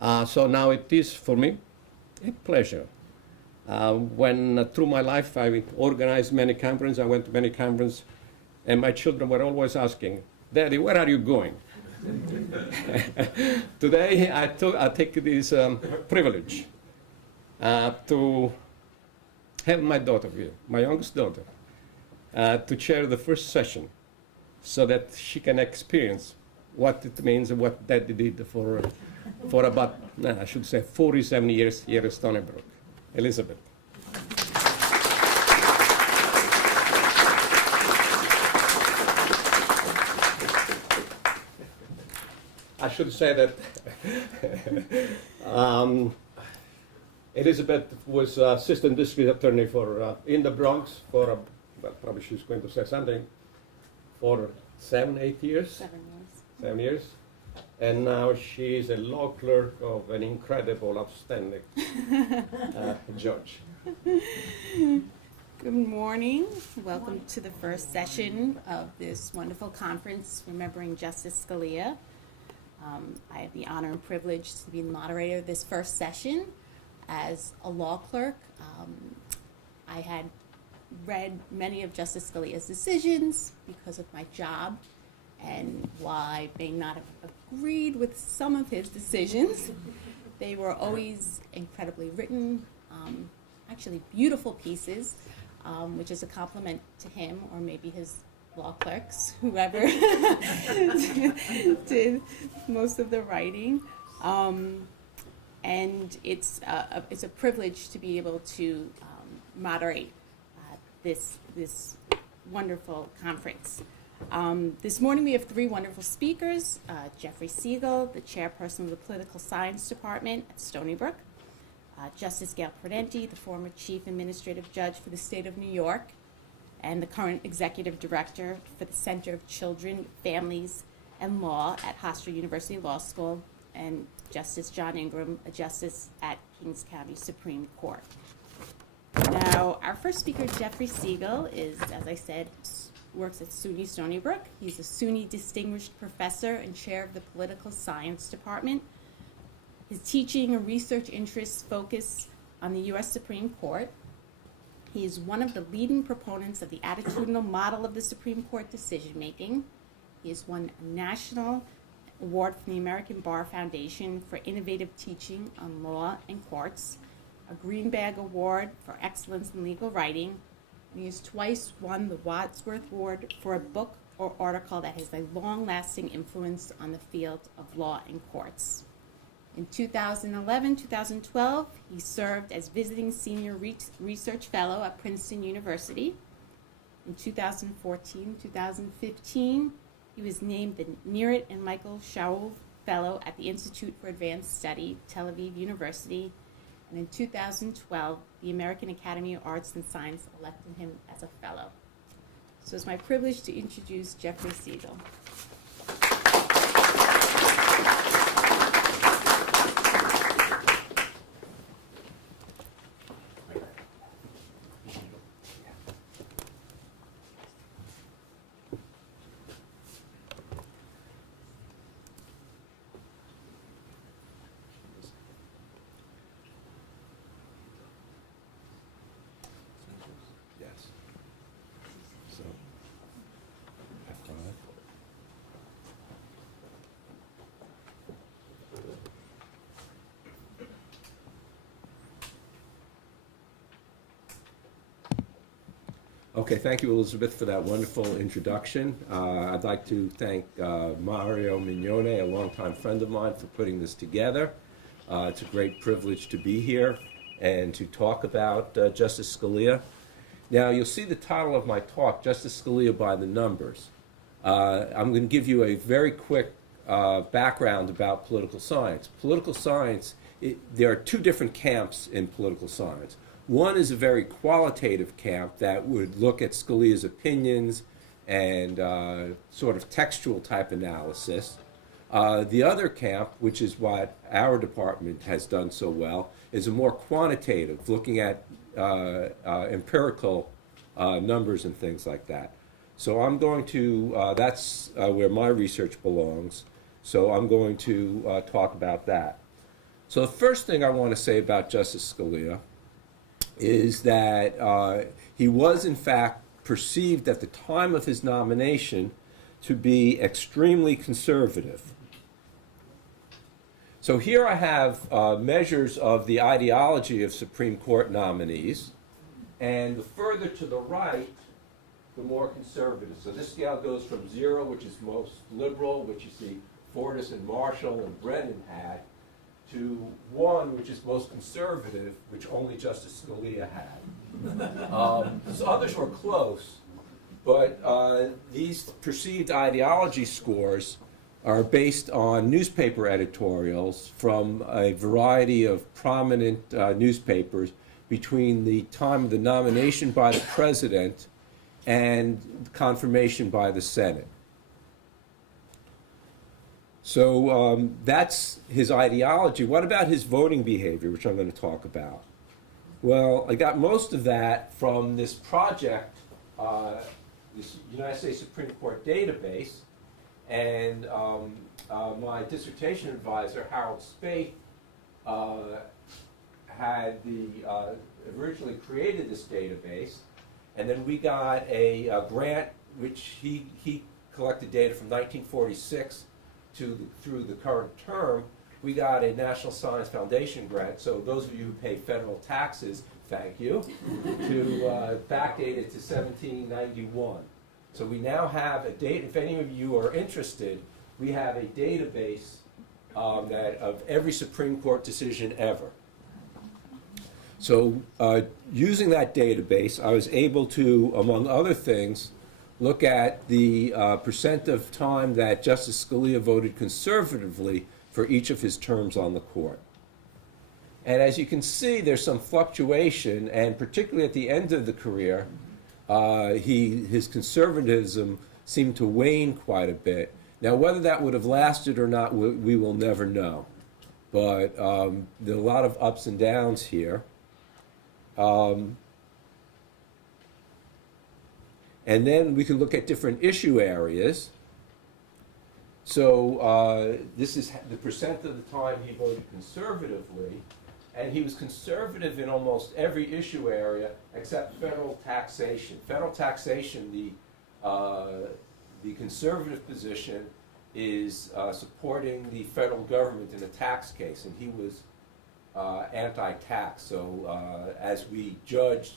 So now it is for me a pleasure. When through my life I organized many conferences, I went to many conferences, and my children were always asking, "Daddy, where are you going?" Today I take this privilege to have my daughter here, my youngest daughter, to chair the first session so that she can experience what it means and what Daddy did for about, I should say, 47 years here at Stony Brook. Elizabeth. I should say that Elizabeth was assistant district attorney for in the Bronx for, well, probably she's going to say something, for 8 years. 7 years. 7 years. And now she's a law clerk of an incredible, outstanding judge. Good morning. Welcome to the first session of this wonderful conference, Remembering Justice Scalia. I have the honor and privilege to be the moderator of this first session. As a law clerk, I had read many of Justice Scalia's decisions because of my job, and while I may not have agreed with some of his decisions, they were always incredibly written, actually beautiful pieces, which is a compliment to him or maybe his law clerks, whoever did most of the writing. And it's a privilege to be able to moderate this wonderful conference. This morning we have three wonderful speakers: Jeffrey Segal, the chairperson of the Political Science Department at Stony Brook; Justice Gail Prudenti, the former chief administrative judge for the state of New York, and the current executive director for the Center of Children, Families, and Law at Hofstra University Law School; and Justice John Ingram, a justice at Kings County Supreme Court. Now, our first speaker, Jeffrey Segal, is, as I said, works at SUNY Stony Brook. He's a SUNY Distinguished Professor and Chair of the Political Science Department. His teaching and research interests focus on the U.S. Supreme Court. He is one of the leading proponents of the attitudinal model of the Supreme Court decision-making. He has won a national award from the American Bar Foundation for innovative teaching on law and courts, a Green Bag Award for excellence in legal writing, and he has twice won the Wadsworth Award for a book or article that has a long-lasting influence on the field of law and courts. In 2011-2012, he served as visiting senior research fellow at Princeton University. In 2014-2015, he was named the Neeraj and Michael Shaul Fellow at the Institute for Advanced Study, Tel Aviv University. And in 2012, the American Academy of Arts and Science elected him as a fellow. So it's my privilege to introduce Jeffrey Segal. Okay, thank you, Elizabeth, for that wonderful introduction. I'd like to thank Mario Mignone, a longtime friend of mine, for putting this together. It's a great privilege to be here and to talk about Justice Scalia. Now, you'll see the title of my talk, Justice Scalia by the Numbers. I'm going to give you a very quick background about political science. Political science, there are two different camps in political science. One is a very qualitative camp that would look at Scalia's opinions and sort of textual type analysis. The other camp, which is what our department has done so well, is a more quantitative, looking at empirical numbers and things like that. So I'm going to, that's where my research belongs, so I'm going to talk about that. So the first thing I want to say about Justice Scalia is that he was, in fact, perceived at the time of his nomination to be extremely conservative. So here I have measures of the ideology of Supreme Court nominees, and the further to the right, the more conservative. So this scale goes from 0, which is most liberal, which you see Fortas and Marshall and Brennan had, to 1, which is most conservative, which only Justice Scalia had. So others were close, but these perceived ideology scores are based on newspaper editorials from a variety of prominent newspapers between the time of the nomination by the president and confirmation by the Senate. So that's his ideology. What about his voting behavior, which I'm going to talk about? Well, I got most of that from this project, this United States Supreme Court database, and my dissertation advisor, Harold Spaeth, had originally created this database, and then we got a grant which he collected data from 1946 through the current term. We got a National Science Foundation grant, so those of you who pay federal taxes, thank you, to backdate it to 1791. So we now have a date. If any of you are interested, we have a database of every Supreme Court decision ever. So using that database, I was able to, among other things, look at the percent of time that Justice Scalia voted conservatively for each of his terms on the court. And as you can see, there's some fluctuation, and particularly at the end of the career, his conservatism seemed to wane quite a bit. Now, whether that would have lasted or not, we will never know. But there are a lot of ups and downs here. And then we can look at different issue areas. So this is the percent of the time he voted conservatively. And he was conservative in almost every issue area except federal taxation. Federal taxation, the conservative position is supporting the federal government in a tax case, and he was anti-tax. So as we judged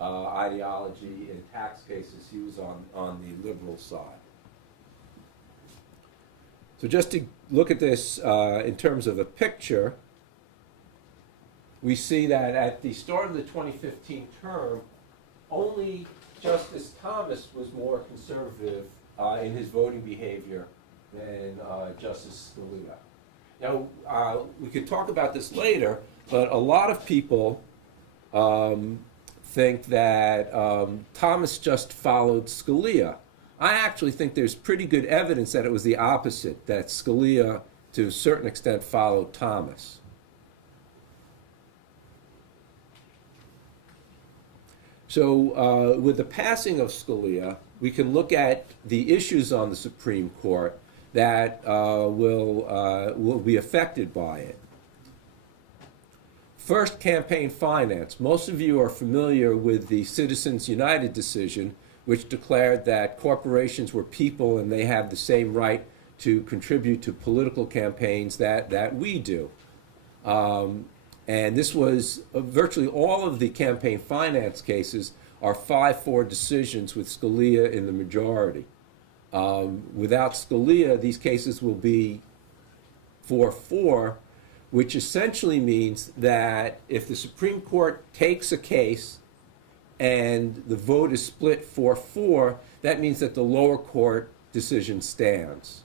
ideology in tax cases, he was on the liberal side. So just to look at this in terms of a picture, we see that at the start of the 2015 term, only Justice Thomas was more conservative in his voting behavior than Justice Scalia. Now, we could talk about this later, but a lot of people think that Thomas just followed Scalia. I actually think there's pretty good evidence that it was the opposite, that Scalia, to a certain extent, followed Thomas. So with the passing of Scalia, we can look at the issues on the Supreme Court that will be affected by it. First, campaign finance. Most of you are familiar with the Citizens United decision, which declared that corporations were people and they have the same right to contribute to political campaigns that we do. And this was virtually all of the campaign finance cases are 5-4 decisions with Scalia in the majority. Without Scalia, these cases will be 4-4, which essentially means that if the Supreme Court takes a case and the vote is split 4-4, that means that the lower court decision stands.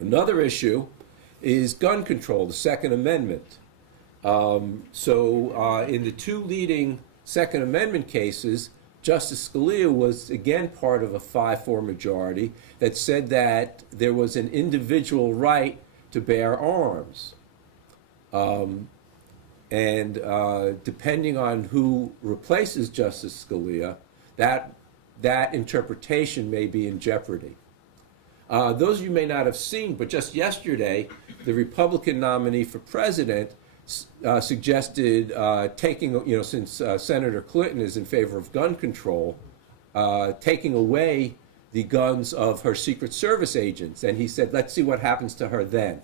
Another issue is gun control, the Second Amendment. In the two leading Second Amendment cases, Justice Scalia was again part of a 5-4 majority that said that there was an individual right to bear arms. Depending on who replaces Justice Scalia, that interpretation may be in jeopardy. Those of you may not have seen, but just yesterday, the Republican nominee for president suggested taking, since Senator Clinton is in favor of gun control, taking away the guns of her Secret Service agents. And he said, let's see what happens to her then.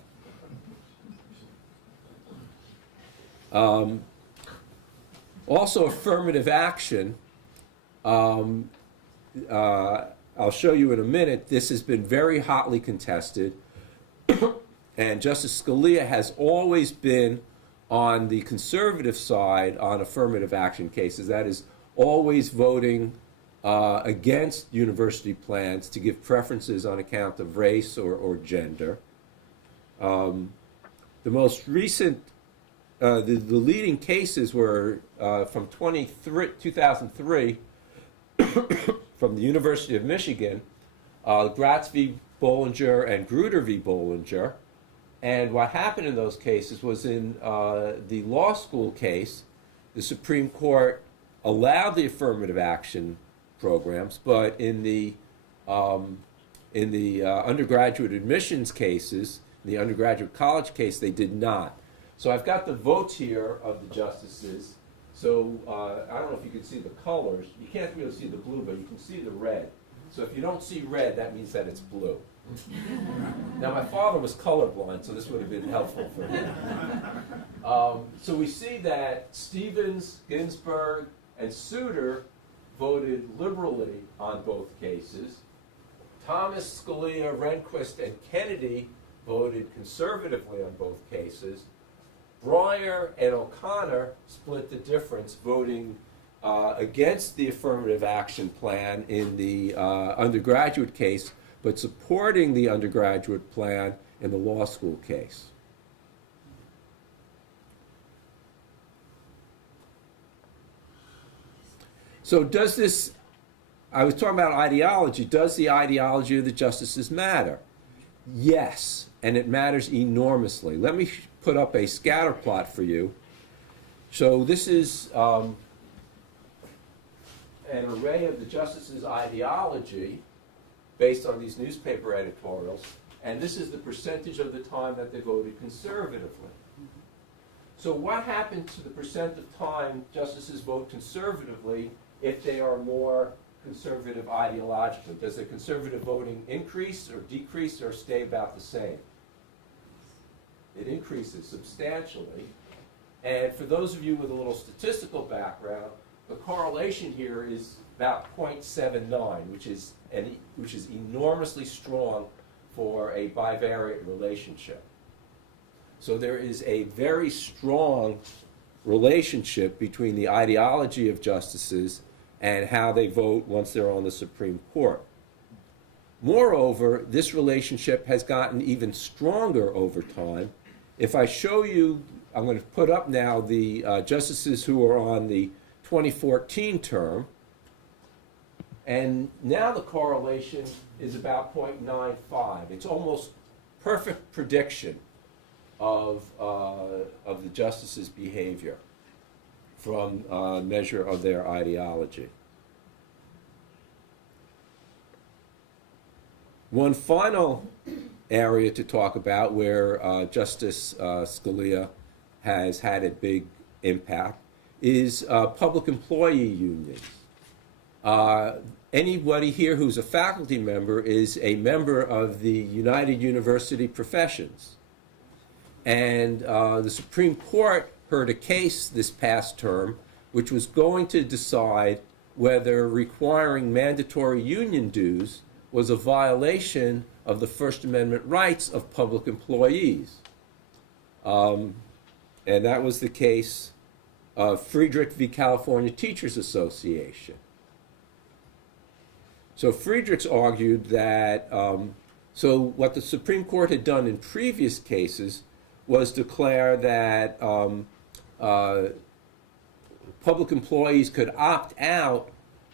Also, affirmative action. I'll show you in a minute. This has been very hotly contested. And Justice Scalia has always been on the conservative side on affirmative action cases. That is, always voting against university plans to give preferences on account of race or gender. The most recent, the leading cases were from 2003 from the University of Michigan, Gratz v. Bollinger and Grutter v. Bollinger. And what happened in those cases was in the law school case, the Supreme Court allowed the affirmative action programs, but in the undergraduate admissions cases, the undergraduate college case, they did not. So I've got the votes here of the justices. So I don't know if you can see the colors. You can't really see the blue, but you can see the red. So if you don't see red, that means that it's blue. Now, my father was colorblind, so this would have been helpful for him. So we see that Stevens, Ginsburg, and Souter voted liberally on both cases. Thomas, Scalia, Rehnquist, and Kennedy voted conservatively on both cases. Breyer and O'Connor split the difference, voting against the affirmative action plan in the undergraduate case, but supporting the undergraduate plan in the law school case. So does this, I was talking about ideology, does the ideology of the justices matter? Yes, and it matters enormously. Let me put up a scatter plot for you. So this is an array of the justices' ideology based on these newspaper editorials, and this is the percentage of the time that they voted conservatively. So what happened to the percent of time justices vote conservatively if they are more conservative ideologically? Does their conservative voting increase or decrease or stay about the same? It increases substantially. And for those of you with a little statistical background, the correlation here is about 0.79, which is enormously strong for a bivariate relationship. So there is a very strong relationship between the ideology of justices and how they vote once they're on the Supreme Court. Moreover, this relationship has gotten even stronger over time. If I show you, I'm going to put up now the justices who are on the 2014 term, and now the correlation is about 0.95. It's almost perfect prediction of the justices' behavior from a measure of their ideology. One final area to talk about where Justice Scalia has had a big impact is public employee unions. Anybody here who's a faculty member is a member of the United University Professions. And the Supreme Court heard a case this past term which was going to decide whether requiring mandatory union dues was a violation of the First Amendment rights of public employees. And that was the case of Friedrich v. California Teachers Association. So Friedrichs argued that, so what the Supreme Court had done in previous cases was declare that public employees could opt out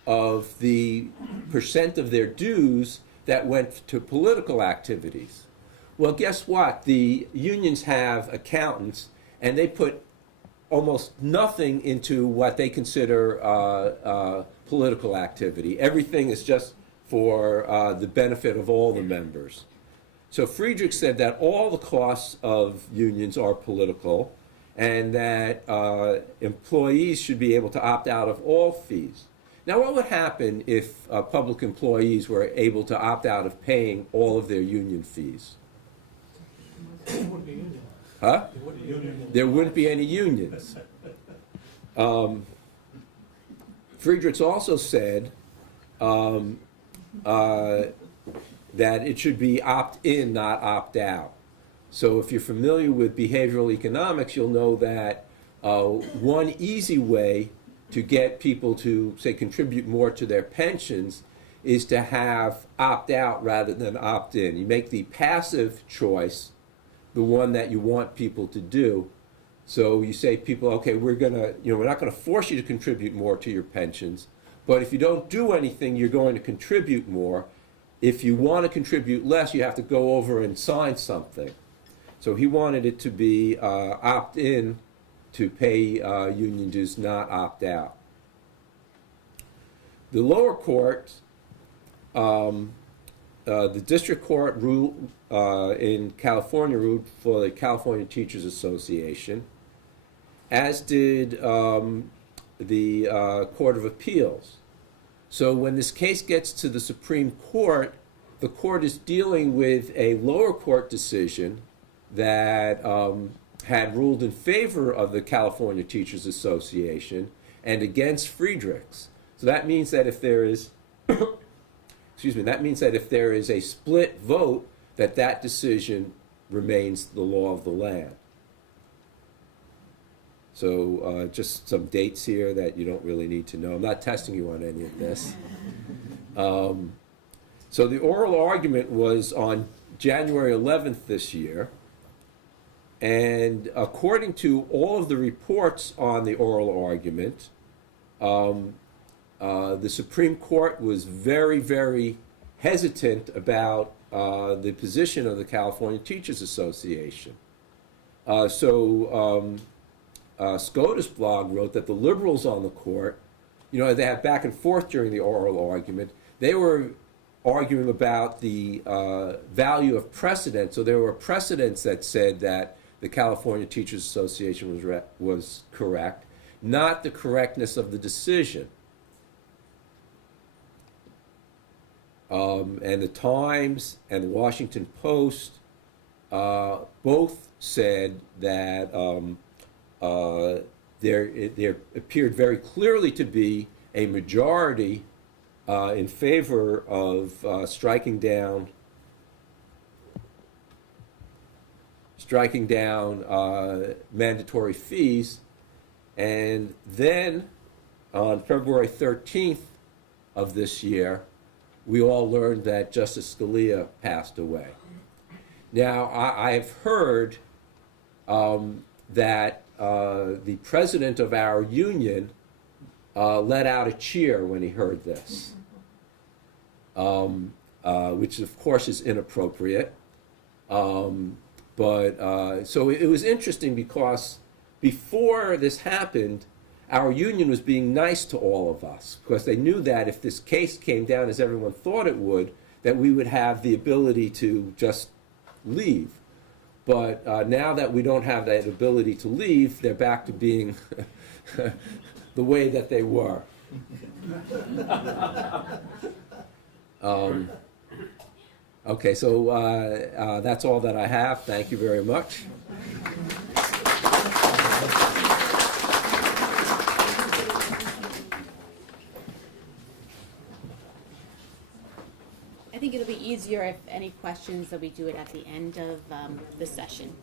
of the percent of their dues that went to political activities. Well, guess what? The unions have accountants, and they put almost nothing into what they consider political activity. Everything is just for the benefit of all the members. So Friedrich said that all the costs of unions are political, and that employees should be able to opt out of all fees. Now, what would happen if public employees were able to opt out of paying all of their union fees? Huh? There wouldn't be any unions. Friedrich also said that it should be opt-in, not opt-out. So if you're familiar with behavioral economics, you'll know that one easy way to get people to, say, contribute more to their pensions is to have opt-out rather than opt-in. You make the passive choice the one that you want people to do. So you say people, okay, we're not gonna force you to contribute more to your pensions, but if you don't do anything, you're going to contribute more. If you want to contribute less, you have to go over and sign something. So he wanted it to be opt-in to pay union dues, not opt-out. The lower court, the district court ruled in California ruled for the California Teachers Association, as did the Court of Appeals. So when this case gets to the Supreme Court, the court is dealing with a lower court decision that had ruled in favor of the California Teachers Association and against Friedrichs. So that means that if there is, that means that if there is a split vote, that decision remains the law of the land. So just some dates here that you don't really need to know. I'm not testing you on any of this. So the oral argument was on January 11th this year. And according to all of the reports on the oral argument, the Supreme Court was very, very hesitant about the position of the California Teachers Association. Scotus blog wrote that the liberals on the court, they had back and forth during the oral argument. They were arguing about the value of precedent. So there were precedents that said that the California Teachers Association was correct, not the correctness of the decision. And the Times and the Washington Post both said that there appeared very clearly to be a majority in favor of striking down mandatory fees. And then on February 13th of this year, we all learned that Justice Scalia passed away. Now, I've heard that the president of our union let out a cheer when he heard this, which of course is inappropriate. So it was interesting because before this happened, our union was being nice to all of us because they knew that if this case came down as everyone thought it would, that we would have the ability to just leave. But now that we don't have that ability to leave, they're back to being the way that they were. Okay, so that's all that I have. Thank you very much. I think it'll be easier if any questions that we do it at the end of the session.